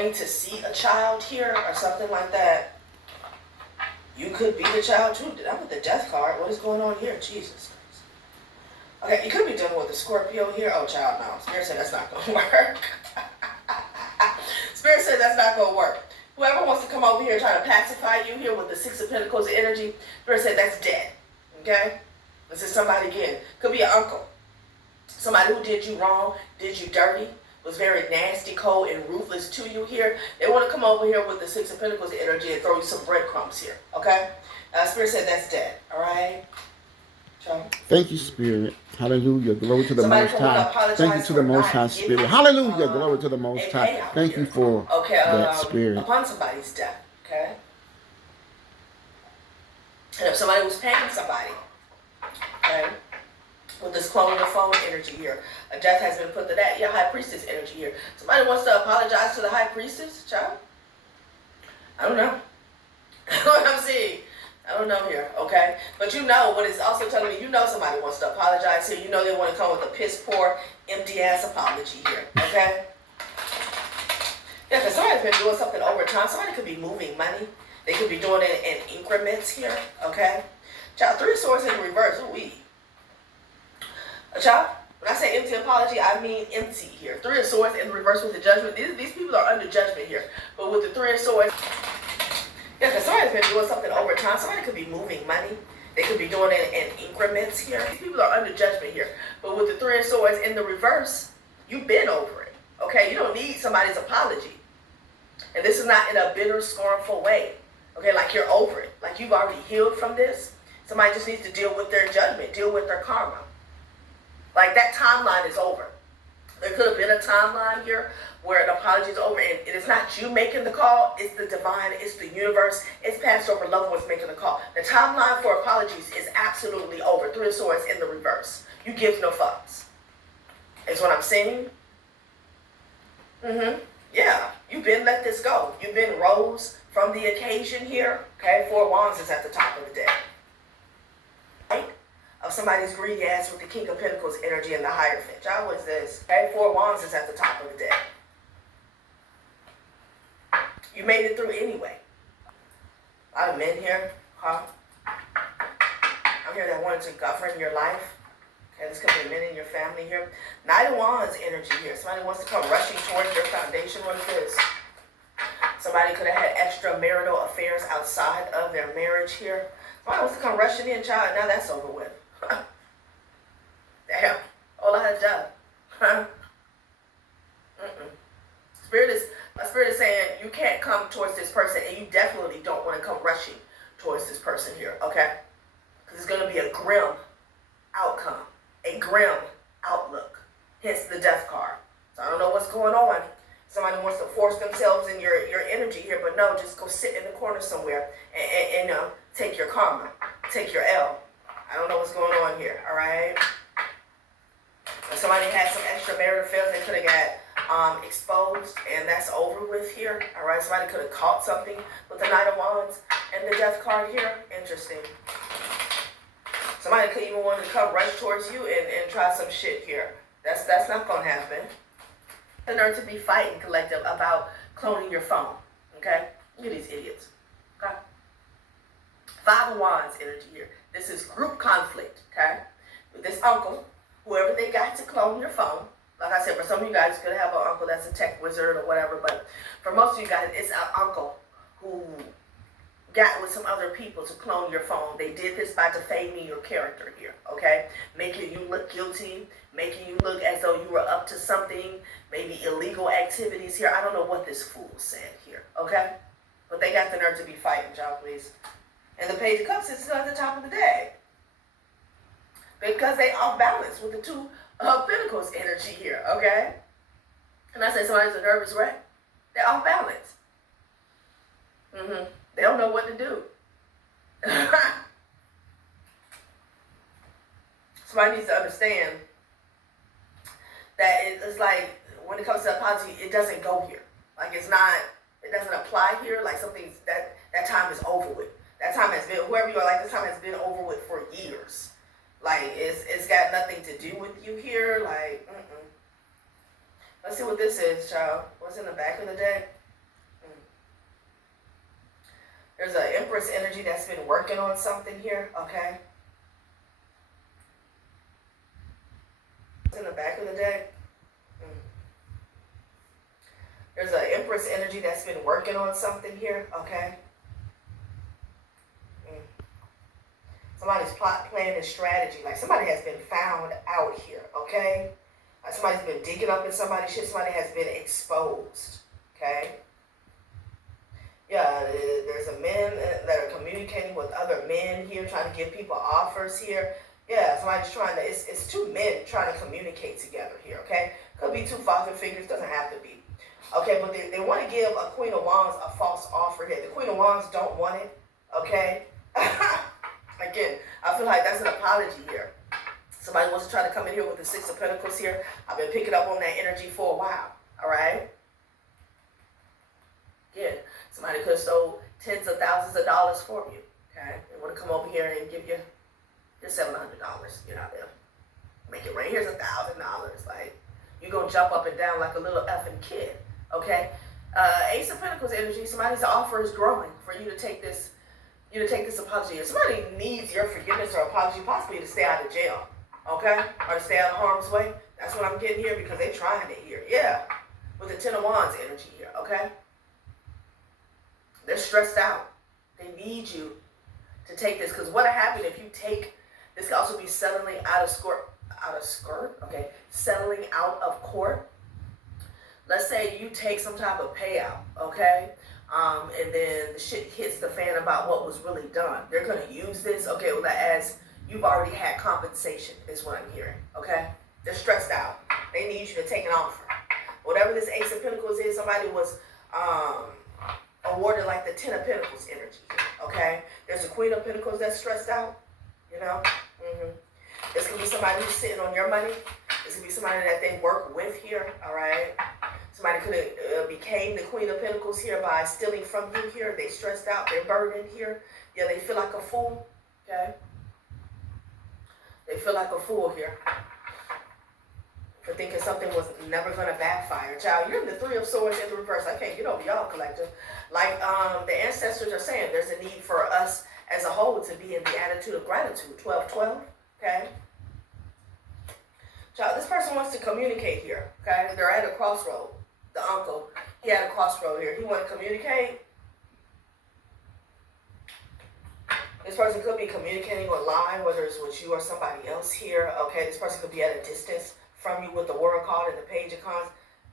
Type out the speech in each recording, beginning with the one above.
wanting to see a child here or something like that. You could be the child too. I'm with the death card. What is going on here? Jesus. Okay, you could be dealing with a Scorpio here. Oh, child, no. Spirit said that's not going to work. Spirit said that's not going to work. Whoever wants to come over here and try to pacify you here with the Six of Pentacles energy, Spirit said that's dead. Okay? This is somebody again. Could be an uncle. Somebody who did you wrong, did you dirty, was very nasty, cold, and ruthless to you here. They want to come over here with the Six of Pentacles energy and throw you some breadcrumbs here. Okay? Spirit said that's dead. All right? Thank you, Spirit. Hallelujah. Glory to the Most High. Thank you to the Most High, Spirit. Hallelujah. Glory to the Most High. Thank you for that, Spirit. Upon somebody's death. Okay? And if somebody was paying somebody, okay, with this clone your phone energy here, a death has been put to that. Yeah, High Priestess energy here. Somebody wants to apologize to the High Priestess, child? I don't know. What I'm seeing. I don't know here, okay? But you know what it's also telling me, you know somebody wants to apologize here. You know they want to come with a piss poor, empty ass apology here, okay? Yeah, because somebody's been doing something over time. Somebody could be moving money. They could be doing it in increments here, okay? Child, Three of Swords in reverse. Ooh, child, when I say empty apology, I mean empty here. Three of Swords in reverse with the Judgment. These people are under judgment here. But with the Three of Swords, yeah, because somebody's been doing something over time. Somebody could be moving money. They could be doing it in increments here. These people are under judgment here. But with the Three of Swords in the reverse, you've been over it. Okay, you don't need somebody's apology. And this is not in a bitter, scornful way. Okay, like you're over it. Like you've already healed from this. Somebody just needs to deal with their judgment, deal with their karma. Like that timeline is over. There could have been a timeline here where an apology is over, and it is not you making the call, it's the divine, it's the universe, it's past over loved ones making the call. The timeline for apologies is absolutely over. Three of Swords in the reverse. You give no fucks. Is what I'm saying. Yeah, you've been let this go. You've been rose from the occasion here. Okay, Four of Wands is at the top of the deck. Right? Of somebody's greedy ass with the King of Pentacles energy and the Hierophant. Child, what is this? Okay, Four of Wands is at the top of the deck. You made it through anyway. A lot of men here, huh? I'm here that wanted to govern your life. Okay, this could be men in your family here. Knight of Wands energy here. Somebody wants to come rushing towards your foundation. What is this? Somebody could have had extramarital affairs outside of their marriage here. Somebody wants to come rushing in, child. Now that's over with. Damn. All I had done. My spirit is saying you can't come towards this person, and you definitely don't want to come rushing towards this person here, okay? Because it's going to be a grim outcome, a grim outlook. Hence the death card. So I don't know what's going on. Somebody wants to force themselves in your energy here, but no, just go sit in the corner somewhere and take your karma, take your L. I don't know what's going on here, all right? If somebody had some extramarital affairs, they could have got exposed, and that's over with here, all right? Somebody could have caught something with the Knight of Wands and the death card here. Interesting. Somebody could even want to come rush towards you and try some shit here. That's not going to happen. The nerve to be fighting, collective, about cloning your phone, okay? Look at these idiots, okay? Five of Wands energy here. This is group conflict, okay? With this uncle, whoever they got to clone your phone, like I said, for some of you guys, you could have an uncle that's a tech wizard or whatever, but for most of you guys, it's an uncle who got with some other people to clone your phone. They did this by defaming your character here, okay? Making you look guilty, making you look as though you were up to something, maybe illegal activities here. I don't know what this fool said here, okay? But they got the nerve to be fighting, y'all, please. And the Page of Cups is still at the top of the deck. Because they off balance with the Two of Pentacles energy here, okay? And I say somebody's a nervous wreck. They're off balance. They don't know what to do. Somebody needs to understand that it's like, when it comes to apology, it doesn't go here. Like it doesn't apply here. Like something's, that time is over with. That time has been, whoever you are, like this time has been over with for years. Like it's got nothing to do with you here. Like, Let's see what this is, child. What's in the back of the deck? There's an Empress energy that's been working on something here, okay? In the back of the deck. There's an Empress energy that's been working on something here, okay? Somebody's plot, plan, and strategy. Like somebody has been found out here, okay? Like somebody's been digging up in somebody's shit. Somebody has been exposed, okay? Yeah, there's a men that are communicating with other men here, trying to give people offers here. Yeah, somebody's trying to, it's two men trying to communicate together here, okay? Could be two father figures, doesn't have to be. Okay, but they want to give a Queen of Wands a false offer here. The Queen of Wands don't want it, okay? Again, I feel like that's an apology here. Somebody wants to try to come in here with the Six of Pentacles here. I've been picking up on that energy for a while, all right? Again, somebody could have stole tens of thousands of dollars from you, okay? They want to come over here and give you your $700, you know, they'll make it rain. Here's $1,000. Like, you're going to jump up and down like a little effing kid, okay? Ace of Pentacles energy, somebody's offer is growing for you to take this, apology. If somebody needs your forgiveness or apology, possibly to stay out of jail, okay? Or to stay out of harm's way. That's what I'm getting here because they're trying it here. Yeah, with the Ten of Wands energy here, okay? They're stressed out. They need you to take this because what happened if you take, this could also be settling settling out of court. Let's say you take some type of payout, okay? And then the shit hits the fan about what was really done. They're going to use this, okay, well, as you've already had compensation is what I'm hearing, okay? They're stressed out. They need you to take an offer. Whatever this Ace of Pentacles is, somebody was awarded like the Ten of Pentacles energy, okay? There's a Queen of Pentacles that's stressed out, you know? This could be somebody who's sitting on your money. This could be somebody that they work with here, all right? Somebody could have became the Queen of Pentacles here by stealing from you here. They stressed out. They're burdened here. Yeah, they feel like a fool, okay? They feel like a fool here for thinking something was never going to backfire. Child, you're in the Three of Swords in the reverse. I can't get over y'all, collective. Like the ancestors are saying, there's a need for us as a whole to be in the attitude of gratitude. 12-12, okay? Child, this person wants to communicate here, okay? They're at a crossroad. The uncle, he had a crossroad here. He wanted to communicate. This person could be communicating online, whether it's with you or somebody else here, okay? This person could be at a distance from you with the World card and the Page of Cons.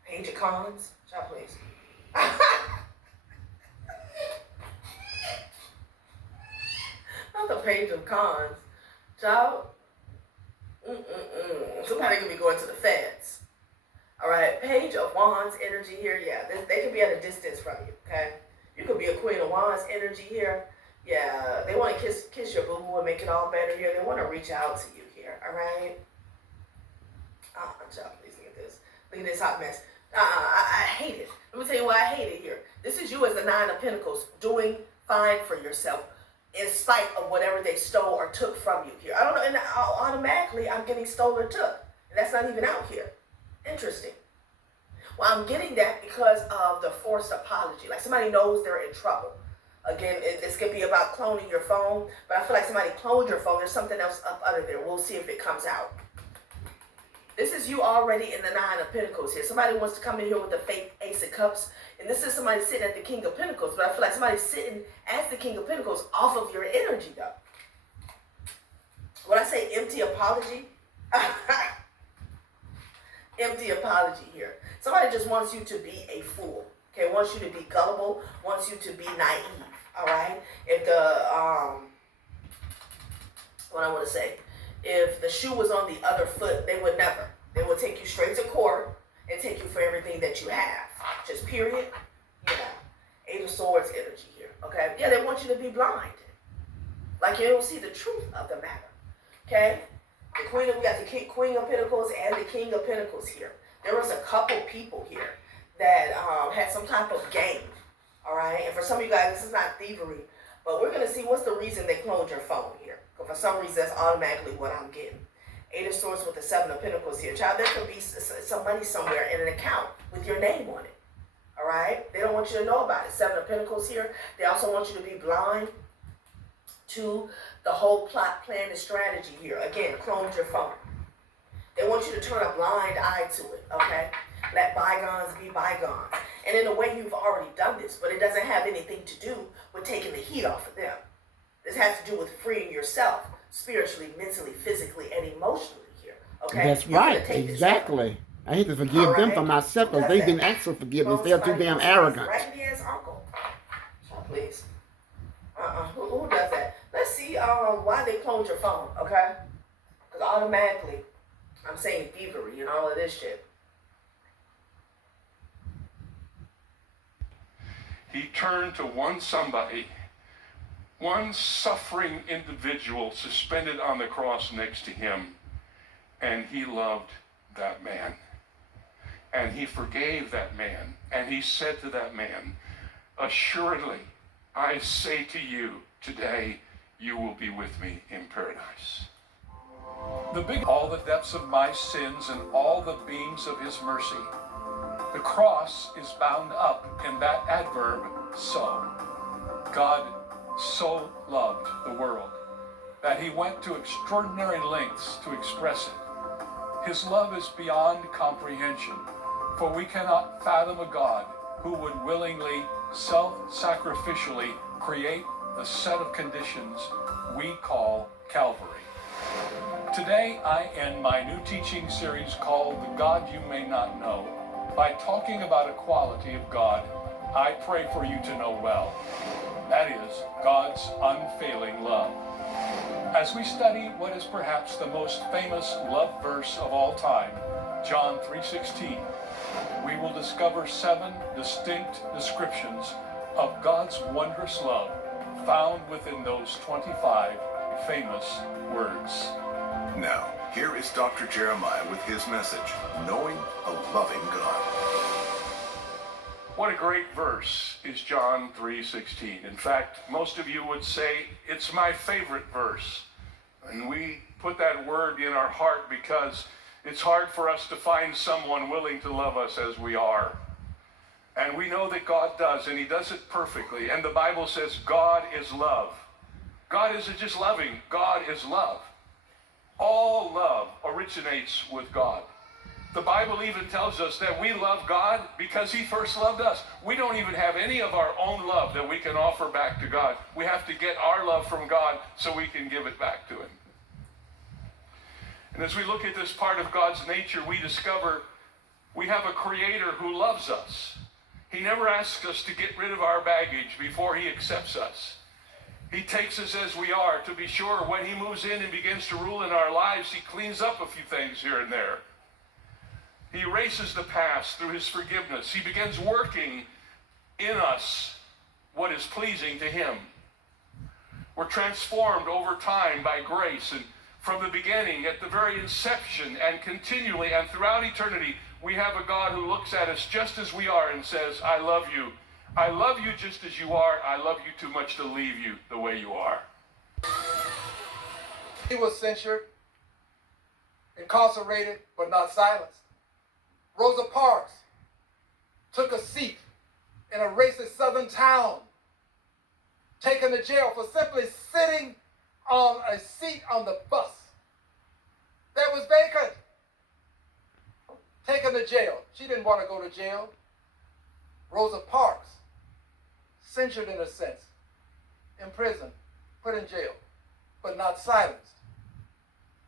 Page of Cons? Child, please. Not the Page of Cons. Child. Somebody could be going to the feds. All right, Page of Wands energy here. Yeah, they could be at a distance from you, okay? You could be a Queen of Wands energy here. Yeah, they want to kiss your boo-boo and make it all better here. They want to reach out to you here, all right? Child, please look at this. Look at this hot mess. I hate it. Let me tell you why I hate it here. This is you as the Nine of Pentacles doing fine for yourself in spite of whatever they stole or took from you here. I don't know, and automatically I'm getting stole or took. And that's not even out here. Interesting. Well, I'm getting that because of the forced apology. Like somebody knows they're in trouble. Again, this could be about cloning your phone, but I feel like somebody cloned your phone. There's something else up under there. We'll see if it comes out. This is you already in the Nine of Pentacles here. Somebody wants to come in here with the fake Ace of Cups. And this is somebody sitting at the King of Pentacles. But I feel like somebody's sitting as the King of Pentacles off of your energy, though. When I say empty apology, empty apology here. Somebody just wants you to be a fool. Okay, wants you to be gullible, wants you to be naive. All right? If the, what I want to say, if the shoe was on the other foot, they would never. They would take you straight to court and take you for everything that you have. Just period. Yeah. Eight of Swords energy here. Okay? Yeah, they want you to be blind. Like you don't see the truth of the matter. Okay? The Queen we got the Queen of Pentacles and the King of Pentacles here. There was a couple people here that had some type of game. All right? And for some of you guys, this is not thievery. But we're going to see what's the reason they cloned your phone here. Because for some reason, that's automatically what I'm getting. Eight of Swords with the Seven of Pentacles here. Child, there could be some money somewhere in an account with your name on it. All All right? They don't want you to know about it. Seven of Pentacles here. They also want you to be blind to the whole plot, plan, and strategy here. Again, cloned your phone. They want you to turn a blind eye to it, okay? Let bygones be bygones. And in a way, you've already done this, but it doesn't have anything to do with taking the heat off of them. This has to do with freeing yourself spiritually, mentally, physically, and emotionally here, okay? That's right, exactly. I hate to forgive them for myself because they didn't ask for forgiveness. They're too damn arrogant. Raggedy ass uncle. Oh, please. Who does that? Let's see why they cloned your phone, okay? Because automatically, I'm saying thievery and all of this shit. He turned to one suffering individual suspended on the cross next to him, and he loved that man. And he forgave that man, and he said to that man, assuredly, I say to you, today you will be with me in paradise. All the depths of my sins and all the beams of his mercy. The cross is bound up in that adverb, so. God so loved the world that he went to extraordinary lengths to express it. His love is beyond comprehension, for we cannot fathom a God who would willingly, self-sacrificially create the set of conditions we call Calvary. Today, I end my new teaching series called The God You May Not Know by talking about a quality of God I pray for you to know well. That is, God's unfailing love. As we study what is perhaps the most famous love verse of all time, John 3:16, we will discover 7 distinct descriptions of God's wondrous love found within those 25 famous words. Now, here is Dr. Jeremiah with his message, Knowing a Loving God. What a great verse is John 3:16. In fact, most of you would say it's my favorite verse. And we put that word in our heart because it's hard for us to find someone willing to love us as we are. And we know that God does, and he does it perfectly. And the Bible says God is love. God isn't just loving, God is love. All love originates with God. The Bible even tells us that we love God because he first loved us. We don't even have any of our own love that we can offer back to God. We have to get our love from God so we can give it back to him. And as we look at this part of God's nature, we discover we have a creator who loves us. He never asks us to get rid of our baggage before he accepts us. He takes us as we are. To be sure, when he moves in and begins to rule in our lives, he cleans up a few things here and there. He erases the past through his forgiveness. He begins working in us what is pleasing to him. We're transformed over time by grace, and from the beginning, at the very inception, and continually and throughout eternity, we have a God who looks at us just as we are and says, I love you. I love you just as you are. I love you too much to leave you the way you are. He was censured, incarcerated, but not silenced. Rosa Parks took a seat in a racist southern town, taken to jail for simply sitting on a seat on the bus that was vacant. Taken to jail. She didn't want to go to jail. Rosa Parks, censured in a sense, imprisoned, put in jail, but not silenced.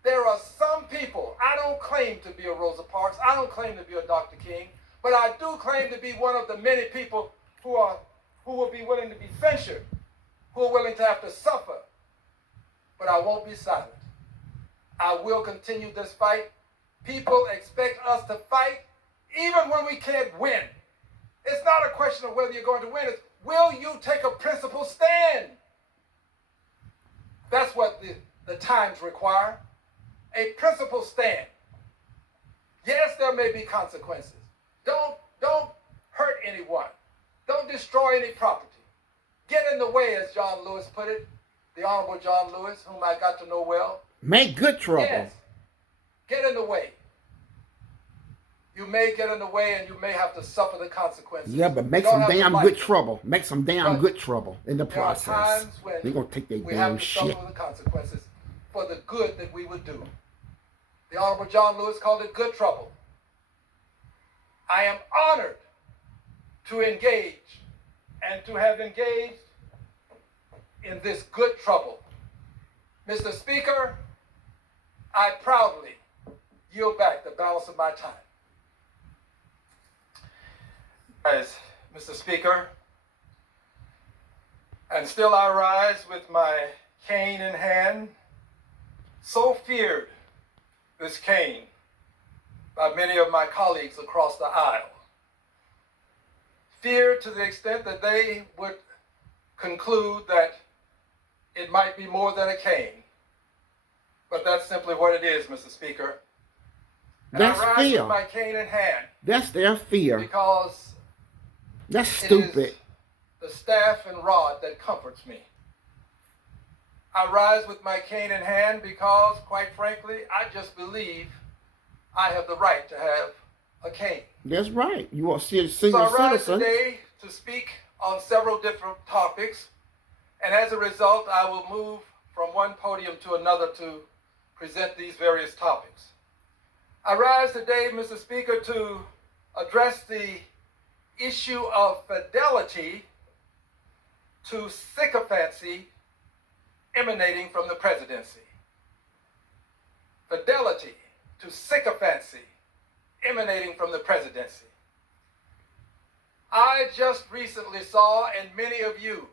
There are some people, I don't claim to be a Rosa Parks, I don't claim to be a Dr. King, but I do claim to be one of the many people who will be willing to be censured, who are willing to have to suffer. But I won't be silent. I will continue this fight. People expect us to fight even when we can't win. It's not a question of whether you're going to win, it's will you take a principled stand? That's what the times require. A principled stand. Yes, there may be consequences. Don't hurt anyone. Don't destroy any property. Get in the way, as John Lewis put it, the Honorable John Lewis, whom I got to know well. Make good trouble. Yes. Get in the way. You may get in the way and you may have to suffer the consequences. Yeah, but make some damn good trouble. Make some damn good trouble in the there are process. times when They're going to take their we damn have to shit. suffer the consequences for the good that we would do. The Honorable John Lewis called it good trouble. I am honored to engage and to have engaged in this good trouble. Mr. Speaker, I proudly yield back the balance of my time. As Mr. Speaker, and still I rise with my cane in hand, so feared this cane by many of my colleagues across the aisle. Feared to the extent that they would conclude that it might be more than a cane. But that's simply what it is, Mr. Speaker. And that's I rise fear. with my cane in hand. That's their fear. Because that's stupid. It is the staff and rod that comforts me. I rise with my cane in hand because, quite frankly, I just believe I have the right to have a cane. That's right. You are a senior citizen. So I rise today to speak on several different topics, and as a result, I will move from one podium to another to present these various topics. I rise today, Mr. Speaker, to address the issue of fidelity to sycophancy emanating from the presidency. Fidelity to sycophancy emanating from the presidency. I just recently saw, and many of you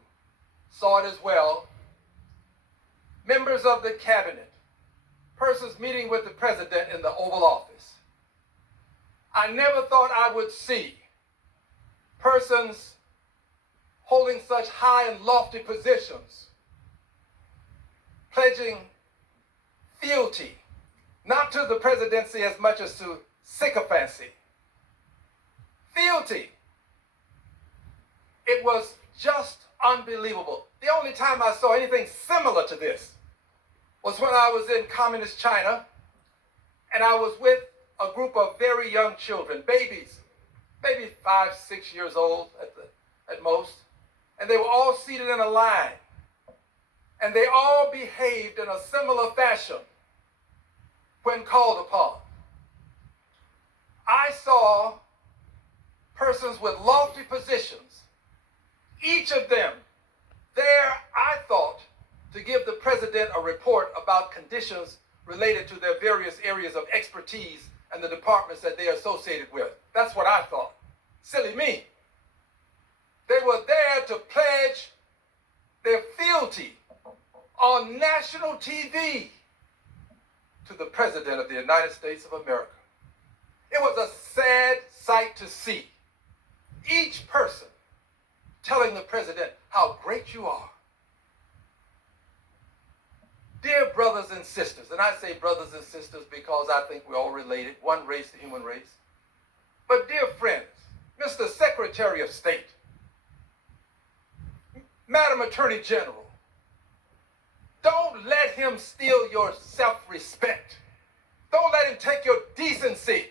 saw it as well, members of the cabinet, persons meeting with the president in the Oval Office. I never thought I would see persons holding such high and lofty positions, pledging fealty, not to the presidency as much as to sycophancy. Fealty. It was just unbelievable. The only time I saw anything similar to this was when I was in communist China, and I was with a group of very young children, babies, maybe 5, 6 years old at most, and they were all seated in a line, and they all behaved in a similar fashion when called upon. I saw persons with lofty positions, each of them there, I thought, to give the president a report about conditions related to their various areas of expertise and the departments that they are associated with. That's what I thought. Silly me. They were there to pledge their fealty on national TV to the President of the United States of America. It was a sad sight to see. Each person telling the President how great you are. Dear brothers and sisters, and I say brothers and sisters because I think we're all related, one race, the human race. But dear friends, Mr. Secretary of State, Madam Attorney General, don't let him steal your self-respect. Don't let him take your decency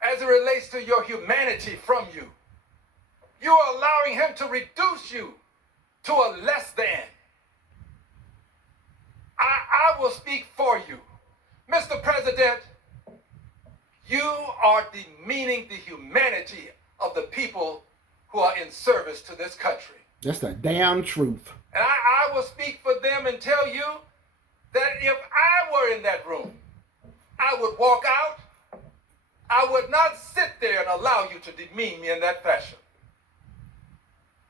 as it relates to your humanity from you. You are allowing him to reduce you to a less than. I will speak for you. Mr. President, you are demeaning the humanity of the people who are in service to this country. That's the damn truth. And I will speak for them and tell you that if I were in that room, I would walk out. I would not sit there and allow you to demean me in that fashion.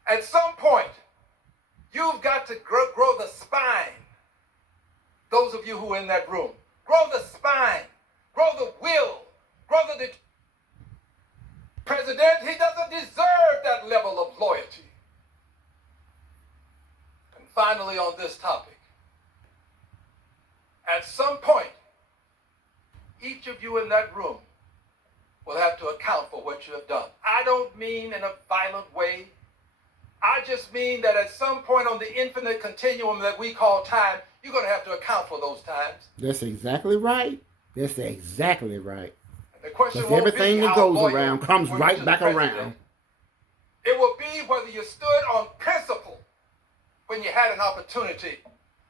At some point, you've got to grow the spine. Those of you who are in that room, grow the spine, grow the will, grow the President, he doesn't deserve that level of loyalty. And finally, on this topic, at some point, each of you in that room will have to account for what you have done. I don't mean in a violent way. I just mean that at some point on the infinite continuum that we call time, you're going to have to account for those times. That's exactly right. That's exactly right. The question Because won't everything be that how goes loyal around comes were you right to back the president. around. It will be whether you stood on principle when you had an opportunity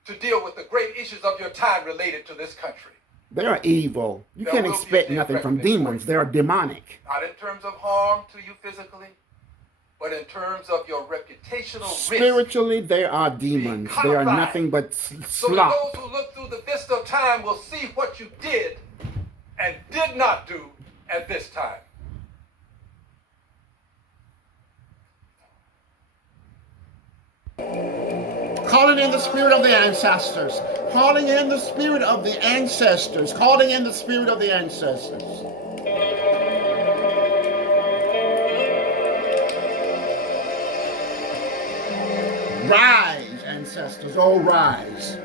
to deal with the great issues of your time related to this country. They are evil. You can't expect nothing from demons. They are demonic. Not in terms of harm to you physically, but in terms of your reputational risk. Spiritually, they are demons. They are nothing but slop. So that those who look through the vista of time will see what you did and did not do at this time. Calling in the spirit of the ancestors. Calling in the spirit of the ancestors. Calling in the spirit of the ancestors. Rise, ancestors. Oh, rise.